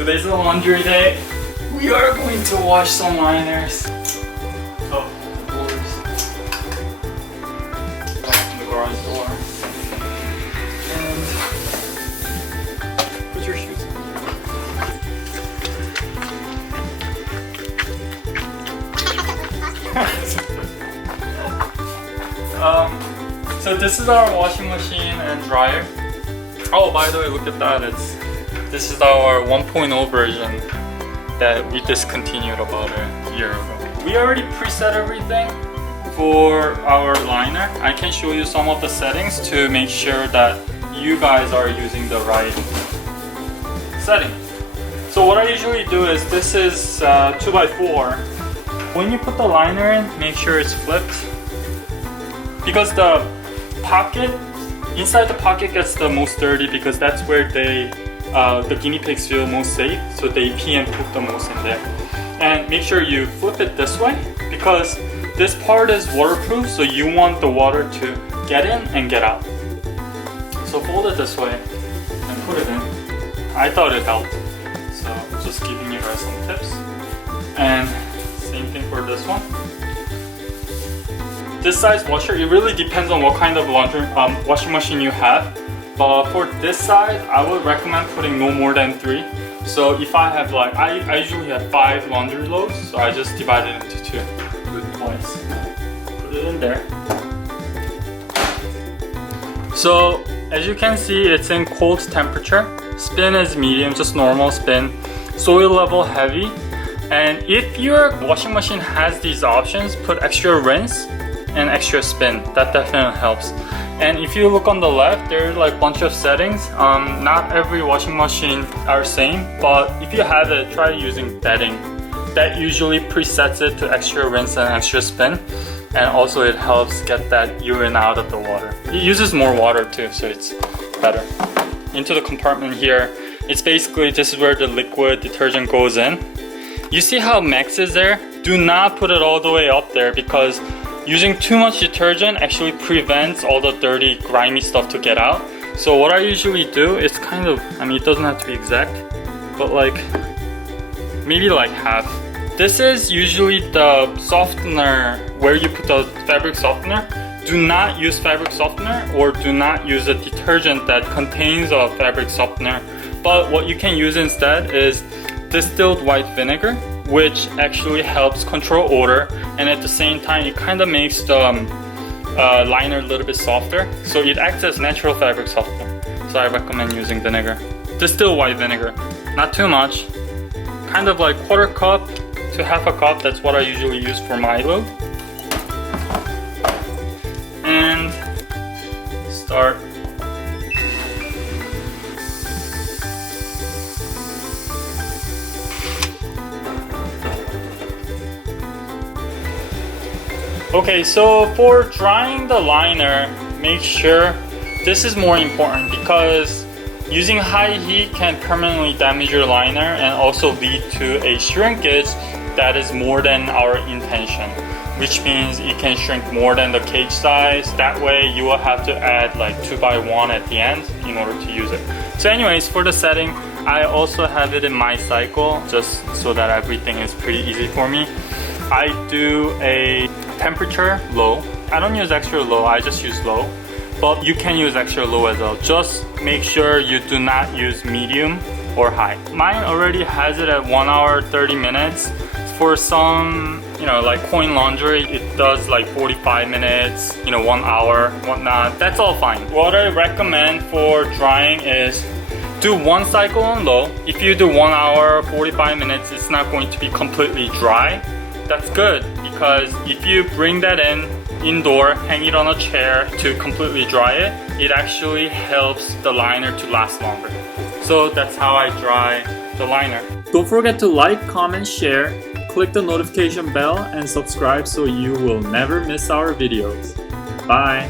Today's a laundry day. We are going to wash some liners. Oh, the doors. Open the garage door. And put your shoes on. So this is our washing machine and dryer. Oh, by the way, look at that. This is our 1.0 version that we discontinued about a year ago. We already preset everything for our liner. I can show you some of the settings to make sure that you guys are using the right setting. So what I usually do is, this is 2x4. When you put the liner in, make sure it's flipped, because the pocket, inside the pocket gets the most dirty, because that's where the guinea pigs feel most safe, so they pee and poop the most in there. And make sure you flip it this way, because this part is waterproof, so you want the water to get in and get out. So fold it this way and put it in. I thought it helped, so just giving you guys some tips. And same thing for this one. This size washer, it really depends on what kind of washing machine you have. But for this size, I would recommend putting no more than 3. So if I have I usually have 5 laundry loads, so I just divide it into 2. Do it twice. Put it in there. So as you can see, it's in cold temperature. Spin is medium, just normal spin. Soil level heavy. And if your washing machine has these options, put extra rinse and extra spin. That definitely helps. And if you look on the left, there's a bunch of settings. Not every washing machine are same, but if you have it, try using bedding. That usually presets it to extra rinse and extra spin. And also it helps get that urine out of the water. It uses more water too, so it's better. Into the compartment here, it's basically, this is where the liquid detergent goes in. You see how max is there? Do not put it all the way up there, because using too much detergent actually prevents all the dirty, grimy stuff to get out. So what I usually do is kind of, it doesn't have to be exact, but maybe half. This is usually the softener where you put the fabric softener. Do not use fabric softener, or do not use a detergent that contains a fabric softener. But what you can use instead is distilled white vinegar, which actually helps control odor, and at the same time it kind of makes the liner a little bit softer, so it acts as natural fabric softener. So I recommend using vinegar, distilled white vinegar, not too much, kind of like 1/4 cup to 1/2 cup. That's what I usually use for my load. And start. Okay, so for drying the liner, make sure this is more important, because using high heat can permanently damage your liner and also lead to a shrinkage that is more than our intention, which means it can shrink more than the cage size. That way you will have to add 2x1 at the end in order to use it. So anyways, for the setting, I also have it in my cycle, just so that everything is pretty easy for me. I do a temperature low. I don't use extra low, I just use low. But you can use extra low as well. Just make sure you do not use medium or high. Mine already has it at 1 hour 30 minutes. For some, coin laundry, it does 45 minutes, 1 hour, whatnot. That's all fine. What I recommend for drying is do 1 cycle on low. If you do 1 hour 45 minutes, it's not going to be completely dry. That's good, because if you bring that indoor, hang it on a chair to completely dry it, it actually helps the liner to last longer. So that's how I dry the liner. Don't forget to like, comment, share, click the notification bell, and subscribe so you will never miss our videos. Bye!